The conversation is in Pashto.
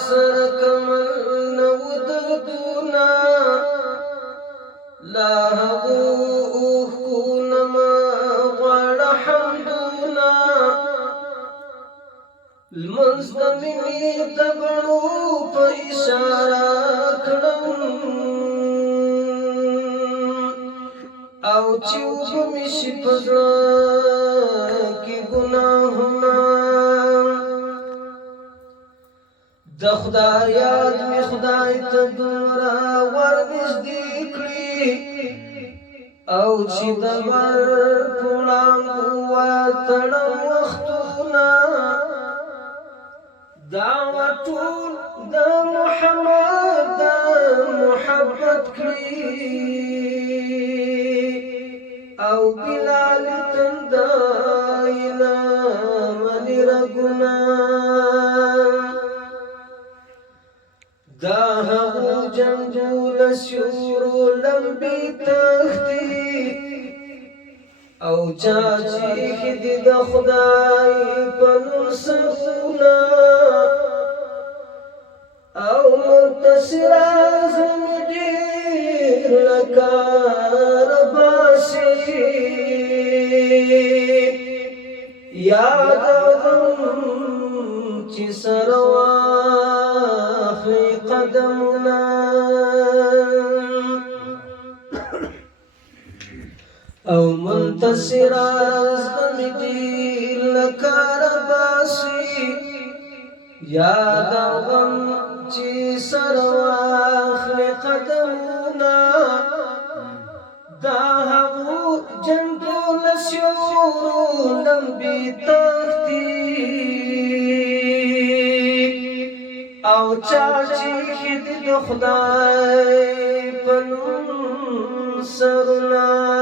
سر کمل نو دردونا لا هغو اوخونما غوار حمدونا المنز دمینی دبنو پا اشارہ کڑم او چوب میشی پزنا کی گناہنا د خدای یاد می خدای ته دومره ورنږدې کړي او چې د لمر په وړانګو وتړم وختونه دا ټول د محمد د محبت کړي او بلال تنداینا منی رګونه دا هغو جنگو لسیورو لمبی تختی او چاچی خدی دا خدای پنور سخونا او منتصر آزم دیر لکار باسی یاد غم چی سرواخی قدمنا او منتصر ازدم دیر لکار باسی یاد غم چی سرواخی قدمنا دا هغو جنگو لسیورو لمبی تختی او چاچی خید د خدای پنوم سرنا